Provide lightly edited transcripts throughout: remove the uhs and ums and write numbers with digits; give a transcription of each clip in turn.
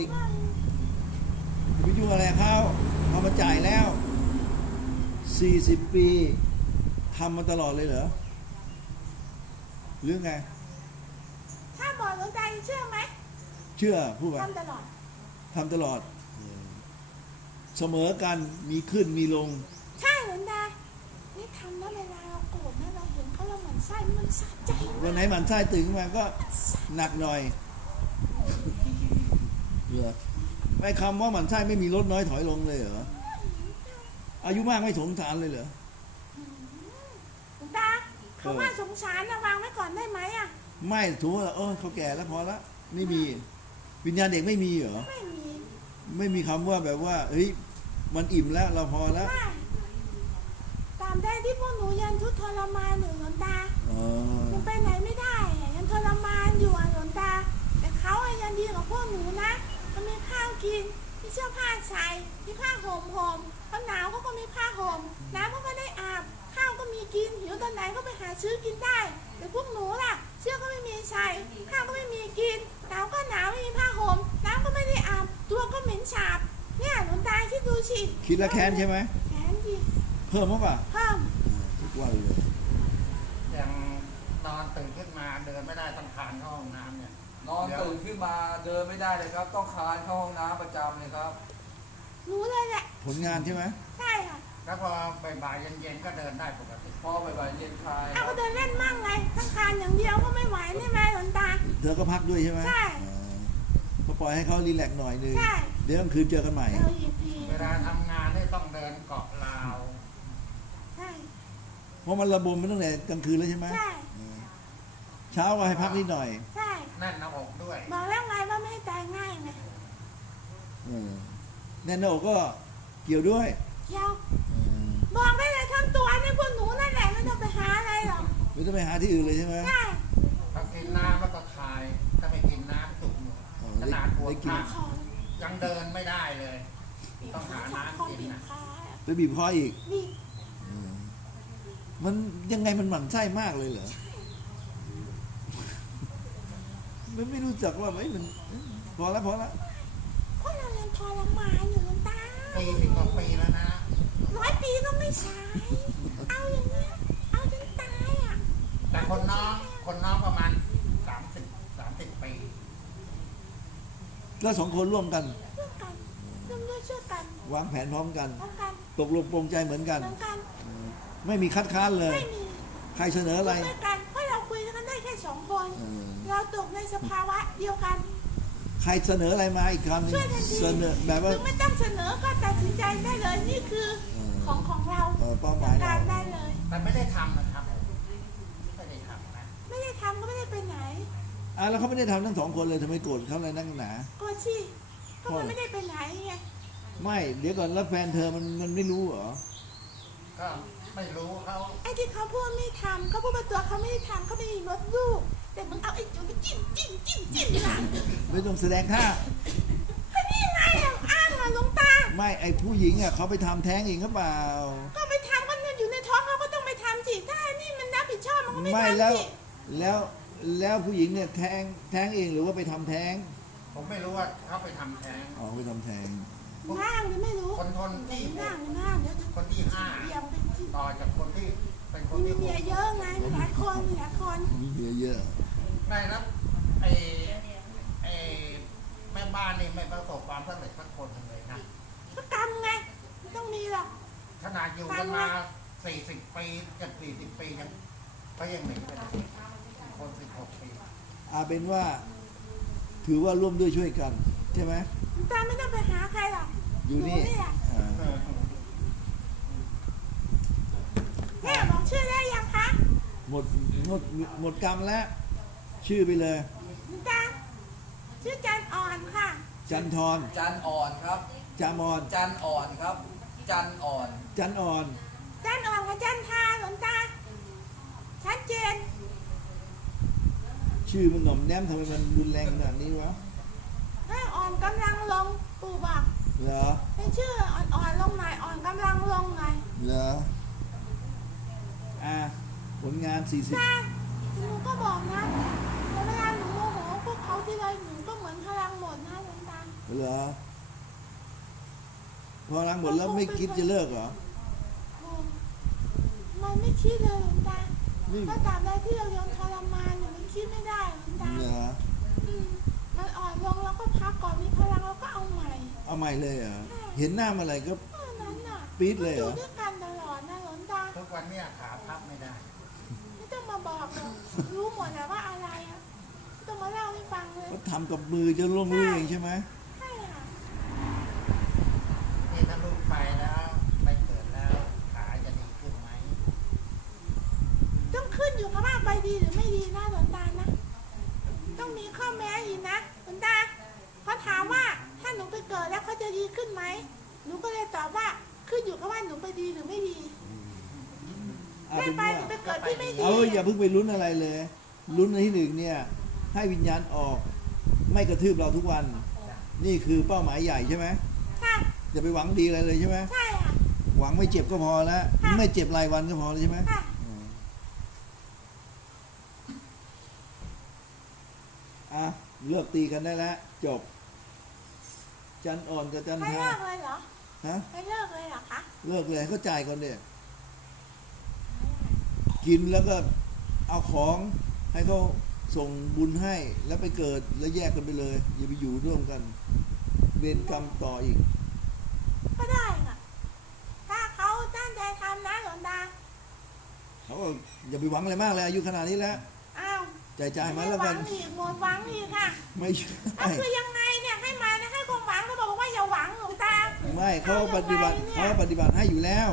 อีกไปยุ่งอะไรเขาเอามาจ่ายแล้ว40 ปีทำมาตลอดเลยเหรอหรือไงถ้าบอกหลวงตาเชื่อไหมเชื่อพูดไปทำตลอดเสมอกันมีขึ้นมีลงใช่หลวงตานี่ทำแล้วเวลาเราโกรธนะเราเห็นเขาเราหมั่นไส้มันสะใจวันไหนหมั่นไส้ตื่นขึ้นมาก็หนักหน่อยเหรอไม่คำว่าหมั่นไส้ไม่มีลดน้อยถอยลงเลยเหรออายุมากไม่สงสารเลยเหรอหลวงตาเขาว่าสงสารนะวางไว้ก่อนได้ไหมอ่ะไม่ถือว่าเขาแก่แล้วพอละไม่มีวิญญาณเด็กไม่มีเหรอไม่มีคำว่าแบบว่าเฮ้ยมันอิ่มแล้วเราพอแล้วตามได้ที่พวกหนูยันทุกทรมานหนึ่งหลวงตาหนูไปไหนไม่ได้ยังทรมานอยู่หลวงตาแต่เขายังดีกว่าพวกหนูนะมันมีข้าวกินมีเสื้อผ้าใส่มีผ้าห่มเขาหนาวก็มีผ้าห่มน้ำก็ได้อาบข้าวก็มีกินหิวตอนไหนก็ไปหาซื้อกินได้แต่พวกหนูล่ะเสื้อก็ไม่มีใส่ข้าวก็ไม่มีกินหนาวก็หนาวไม่มีผ้าห่มน้ำก็ไม่ได้อาบตัวก็เหม็นสาบเนี่ยหลวงตาคิดดูสิคิดละแค้นใช่ไหมแค้นสิเพิ่มมั้งป่ะเพิ่มทุกวันเลยอย่างนอนตื่นขึ้นมาเดินไม่ได้ต้องคลานเข้าห้องน้ำเนี่ยนอนตื่นขึ้นมาเดินไม่ได้เลยครับต้องคลานเข้าห้องน้ำประจำเลยครับรู้เลยแหละผลงานใช่ไหมใช่ค่ะแล้วพอบ่ายๆเย็นๆก็เดินได้ปกติพอบ่ายๆเย็นคลายเอาก็เดินเล่นมั่งไงทั้งคลานอย่างเดียวก็ไม่ไหวนี่แม่หลวงตาเธอก็พักด้วยใช่ไหมใช่ก็ปล่อยให้เขารีแลกซ์หน่อยนึงเดี๋ยวกลางคืนเจอกันใหม่เวลาทำงานนี่ต้องเดินเกาะราวใช่เพราะมันระบมมันตั้งแต่กลางคืนแล้วใช่ไหมใช่เช้าก็ให้พักนิดหน่อยใช่แน่นหน้าอกด้วยบอกแล้วไงว่าไม่ให้ตายง่ายไงแน่นหน้าอกก็เกี่ยวด้วยเกี่ยวบอกได้เลยทั้งตัวนี่พวกหนูนั่นแหละไม่ต้องไปหาอะไรหรอกไม่ต้องไปหาที่อื่นเลยใช่ไหมใช่ถ้ากินน้ำแล้วก็คลายถ้าไม่กินน้ำจุกขนาดปวดขายังเดินไม่ได้เลยต้องหาน้ำกินนะไปบีบคออีกมันยังไงมันหมั่นไส้มากเลยเหรอมันไม่รู้จักว่าไหมมันพอแล้วเพราะเรายังทรมานอยู่หลวงตา40 กว่าปีแล้วนะ100 ปีก็ไม่ใช่เอาอย่างเงี้ยเอาจนตายอ่ะแต่คนน้องประมาณ30 ปีแล้ว2 คนร่วมกันร่วมด้วยช่วยกันวางแผนพร้อมกันตกลงปรงใจเหมือนกันไม่มีคัดค้านเลยไม่มีใครเสนออะไรด้วยกันเพราะเราคุยกันได้แค่2 คนเราตกในสภาวะเดียวกันใครเสนออะไรมาอีกคำนึงเสนอแบบว่าไม่ต้องเสนอก็ตัดสินใจได้เลยนี่คือของเราเป้าหมายเราได้เลยแต่ไม่ได้ทำนะครับไม่ได้ทำนะไม่ได้ทำก็ไม่ได้ไปไหนแล้วเขาไม่ได้ทำทั้ง2 คนเลยทำไมโกรธเขาอะไรนักหนาโกรธสิก็มันไม่ได้ไปไหนไงไม่เดี๋ยวก่อนแล้วแฟนเธอมันไม่รู้เหรอก็ไม่รู้เขาไอ้ที่เขาพูดไม่ทำเขาพูดว่าตัวเขาไม่ได้ทำเขาไม่มีรถลูกแต่มึงเอาไอ้จุ๊บจิ้มหลังไม่ต้องแสดงท่าก็นี่ไงอ้างมาหลวงตาไม่ไอ้ผู้หญิงเขาไปทำแท้งเองหรือเปล่าก็ไปทำก็อยู่ในท้องเขาก็ต้องไปทำสิถ้านี่มันรับผิดชอบมันก็ไม่ทำสิแล้วผู้หญิงเนี่ยแท้งเองหรือว่าไปทำแท้งผมไม่รู้ว่าเขาไปทำแท้งไปทำแท้งง่างหรือไม่รู้คนที่ง่างเดี๋ยวคนที่5ต่อจากคนที่เป็นคนที่มีเมียเยอะไงมีหลายคนมีเมียเยอะไม่แล้วไอ้แม่บ้านนี่ไม่ประสบความสำเร็จสักคนเลยนะก็กรรมไงไม่ต้องมีหรอกขนาดอยู่กันมา40 ปีจะ40 ปียังก็ยังหนีไปได้คน16 ปีเป็นว่าถือว่าร่วมด้วยช่วยกันใช่ไหมตาไม่ต้องไปหาใครหรอกอยู่นี่แม่บอกชื่อได้ยังคะหมดกรรมแล้วชื่อไปเลยตาชื่อจันอ่อนค่ะจันทรจันอ่อนครับจามอนจันอ่อนครับจันอ่อนกับจันทาหลวงตาชัดเจนชื่อมันหน่อมแนมทำไมมันรุนแรงขนาดนี้วะอ่อนกำลังลงปู่บอกเหรอให้ชื่ออ่อนลงหน่อยอ่อนกำลังลงหน่อยเหรอผลงาน40หนูก็บอกนะเวลาหนูโมโหพวกเขาที่ไรหนูก็เหมือนพลังหมดนะหลวงตา เหรอพอล้างหมดแล้วไม่คิดจะเลิกเหรอ มันไม่คิดเลยหลวงตา นี่ ก็ตามใดที่เรายังทรมานอยู่มันคิดไม่ได้หลวงตา เหรอ มันอ่อนลงแล้วก็พักก่อนมีพลังแล้วก็เอาใหม่ เอาใหม่เลยเหรอเห็นหน้าเมื่อไหร่ก็ นั้นน่ะ ปี๊ดเลยเหรอ อยู่ด้วยกันตลอดนะหลวงตา ทุกวันเนี่ยขาพับไม่ได้ ไม่ต้องมาบอกหรอกรู้หมดแล้วว่าอะไรอ่ะไม่ต้องมาเล่าให้ฟังเลย ก็ทำกับมือจะลงมือเองใช่ไหม ใช่ค่ะ นี่ถ้าลูกไปแล้วไปเกิดแล้วขาจะดีขึ้นไหม ต้องขึ้นอยู่กับว่าไปดีหรือไม่ดีนะหลวงตานะต้องมีข้อแม้อีกนะหลวงตาเขาถามว่าถ้าหนูไปเกิดแล้วเขาจะดีขึ้นไหมหนูก็เลยตอบว่าขึ้นอยู่กับว่าหนูไปดีหรือไม่ดี เอา ไม่ เป็น ไป ว่า หนูไปเกิดที่ไม่ดี เอาอย่าเพิ่งไปลุ้นอะไรเลย ลุ้นในที่หนึ่งเนี่ย ให้วิญญาณออก ไม่กระทืบเราทุกวัน นี่คือเป้าหมายใหญ่ใช่ไหม ค่ะ อย่าไปหวังดีอะไรเลยใช่ไหม ใช่ค่ะ หวังไม่เจ็บก็พอแล้ว ค่ะ ไม่เจ็บรายวันก็พอแล้วใช่ไหม ค่ะ อ่ะเลิกตีกันได้แล้ว จบ จันอ่อนกับจัน ไม่ ทา เลิกเลยเหรอ ฮะ ไม่เลิกเลยเหรอคะ เลิกเลยเขาจ่ายก่อนเนี่ยกินแล้วก็เอาของให้เขาส่งบุญให้แล้วไปเกิดแล้วแยกกันไปเลย อย่าไปอยู่ร่วมกันเวรกรรมต่ออีก ก็ได้ค่ะถ้าเขาตั้งใจทำนะหลวงตา เขาก็อย่าไปหวังอะไรมากเลยอายุขนาดนี้แล้ว อ้าว จ่ายมาแล้ว ห กั วัน งอีกหมดหวังอีกค่ะ ไม่ใช่ แล้วคือยังไงเนี่ยให้มานะให้ความหวังเขาบอกว่าอย่าหวังหลวงตา ไม่เขาปฏิบัติเขาปฏิบัติให้อยู่แล้ว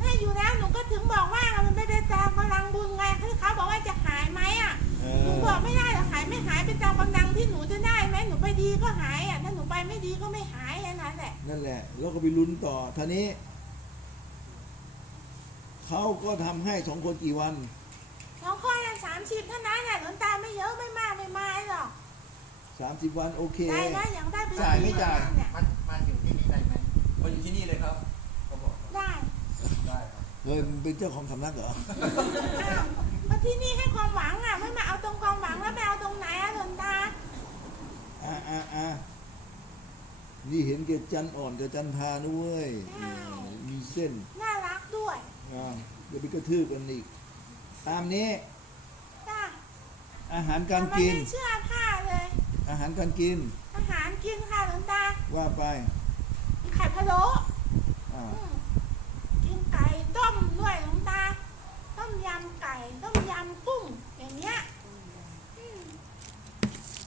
ให้อยู่แล้วหนูก็ถึงบอกว่ามันไม่ได้ตามกำลังบุญไงคือเขาบอกว่าจะหายไหมอ่ะ เอ หนู อ บอกไม่ได้หรอกหายไม่หายเป็นตามกำลังที่หนูจะได้ไหมหนูไปดีก็หายอ่ะถ้าหนูไปไม่ดีก็ไม่หายแค่นั้นแหละ นั่นแหละแล้วก็ไปลุ้นต่อท่านี้เขาก็ทำให้2 คนกี่วัน 2 ข้อละ30เท่านั้นแหละหลวงตาไม่เยอะไม่มากไม่มายหรอก 30 วันโอเค ได้ไหมอย่างได้เป็น จ่ายไม่จ่าย เนี่ย มันอยู่ที่นี่ได้ไหม มาอยู่ที่นี่เลยครับเขาบอก ได้ ได้ครับ เฮ้ยมึงเป็นเจ้าของสำนักเหรอ อ้าวเพราะที่นี่ให้ความหวังอ่ะไม่มาเอาตรงความหวังแล้วไปเอาตรงไหนอ่ะหลวงตา นี่เห็นแกจันอ่อนกับจันทานะเว้ยมีเส้น น่ารักด้วย อย่าไปกระทืบกันอีก ตามนี้ จ้า อาหารการ ไม่ กิน ได้เชื่อผ้าเลย อาหารการกิน อาหารกินค่ะหลวงตา ว่าไป มีไข่พะโล้ อ่า กินไก่ต้มด้วยหลวงตา ต้มยำไก่ ต้มยำกุ้ง อย่างเงี้ยอืม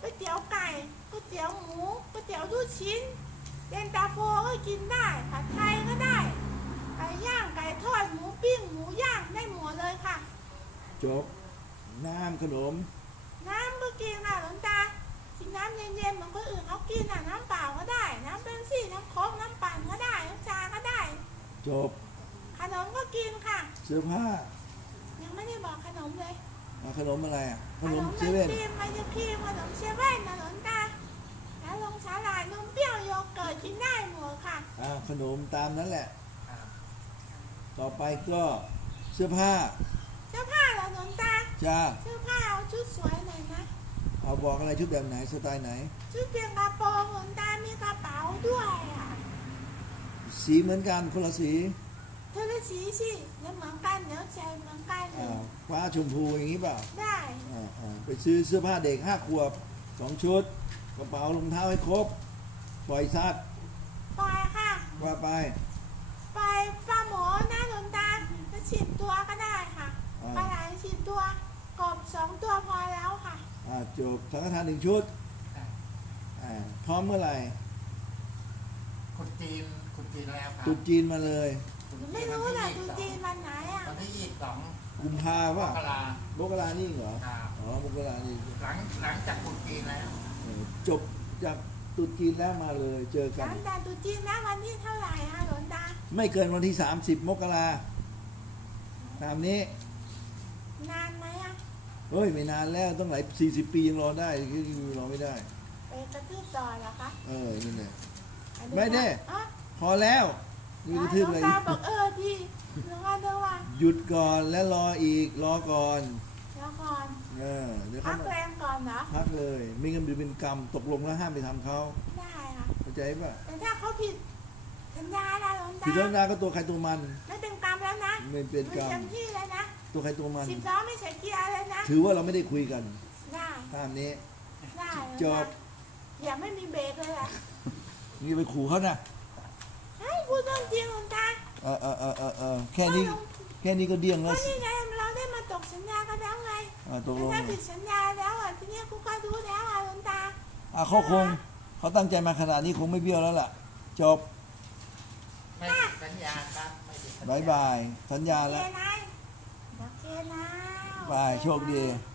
ก๋วยเตี๋ยวไก่ ก๋วยเตี๋ยวหมู ก๋วยเตี๋ยวลูกชิ้นเย็นตาโฟก็กินได้ ผัดไทยก็ได้ ไก่ย่าง ไก่ทอด หมูปิ้ง หมูย่างได้หมดเลยค่ะ จบ น้ำขนม น้ำก็กินค่ะหลวงตา กินน้ำเย็นๆเหมือนคนอื่นเขากินอ่ะ น้ำเปล่าก็ได้ น้ำเป๊ปซี่ น้ำโค้กน้ำปั่นก็ได้ น้ำชาก็ได้ จบ ขนมก็กินค่ะ เสื้อผ้า ยังไม่ได้บอกขนมเลย ขนมอะไรอ่ะ ขนม ไอ เซเว่น ศครีมไอศครีมขนมเซเว่นนะหลวงตา แล้วลงสาหร่ายนมเปรี้ยวโยเกิร์ตกินได้หมดค่ะ ขนมตามนั้นแหละ อ่า ต่อไปก็เสื้อผ้า เสื้อผ้าเหรอหลวงตา จ้า เสื้อผ้าเอาชุดสวยหน่อยนะ เอาบอกอะไรชุดแบบไหนสไตล์ไหน ชุดเพียงกระโปรงหลวงตา มีกระเป๋าด้วยอ่ะ สีเหมือนกันคนละสี เธอละสีสิแล้วเหมือนกันเดี๋ยวใจเหมือนกันเล อ่าย ฟ้าชมพูอย่างนี้เปล่า ได้ ไปซื้อเสื้อผ้าเด็ก5 ขวบ 2 ชุด กระเป๋ารองเท้าให้ครบ ปล่อยสัตว์ ปล่อยค่ะ ว่าไป ปล่อยปลาหมอนะหลวงตาจะ10 ตัวก็ได้ค่ะ อ่า ปลาไหล10 ตัว กบ2 ตัวพอแล้วค่ะ จบสังฆทาน1 ชุด ใช่ พร้อมเมื่อไหร่ คนจีนแล้วครับ ตรุษจีนมาเลย หนูไม่รู้แหละดูจีนวันไหนอ่ะ วันที่22 กุมภาป่ะ มกรา มกรานี่เหรอ ครับ มกรานี่ หลังจากคนจีนแล้ว จบจากตรุษจีนแล้วมาเลยเจอ ห กัน ลังจากดูจีนนะวันที่เท่าไหร่คะหลวงตา ไม่เกินวันที่ 30 มกราตามนี้ นานไหมอ่ะ เฮ้ย ไม่นานแล้วต้องหลาย40 ปียังรอได้คือรอไม่ได้ ไปกระทืบต่อเหรอคะ นี่แหละ อัน ไม่ได้ อ๋อ พอแล้วนี่กระทืบ หล เล วย งตาบอกดีหลวงตาเดี๋ยวว่า หยุดก่อนแล้วรออีกรอก่อน เดี๋ยวก่อน เดี๋ยว พั เขา กแรงก่อนเหรอ พักเลยไม่งั้นมันจะเป็นกรรมตกลงแล้วห้ามไปทำเขา ได้ค่ะ ใจป่ะ แต่ถ้าเขาผิดสัญญาละหลวงตา ผิดแล้วนะก็ตัวใครตัวมัน ไม่เป็นกรรมแล้วนะ ไม่เป็นกรรม เต็มที่เลยนะ ตัวใครตัวมัน 10 ล้อไม่ใส่เกียร์เลยนะ ถือว่าเราไม่ได้คุยกัน ได้ ตามนี้ ได้หลวง จ ตา บ อย่าไม่มีเบรกเลยอะ นี่ไปขู่เขานะ เฮ้ยพูดเรื่องจริงหลวงตา แค่นี้ก็เดี้ยง ก็ แล้ว นี่ไงเราได้มาตกสัญญากันแล้วไง ตกลง ถ้าผิดสัญญาแล้วอ่ะทีนี้กูก็รู้แล้วอ่ะหลวงตา เขาตั้งใจมาขนาดนี้คงไม่เบี้ยวแล้วล่ะ จบ ไม่ผิดสัญญาครับไม่ผิดสัญญา บาย สัญญา โอเค แล้ว นะโอเคนะ บายโชคดี โ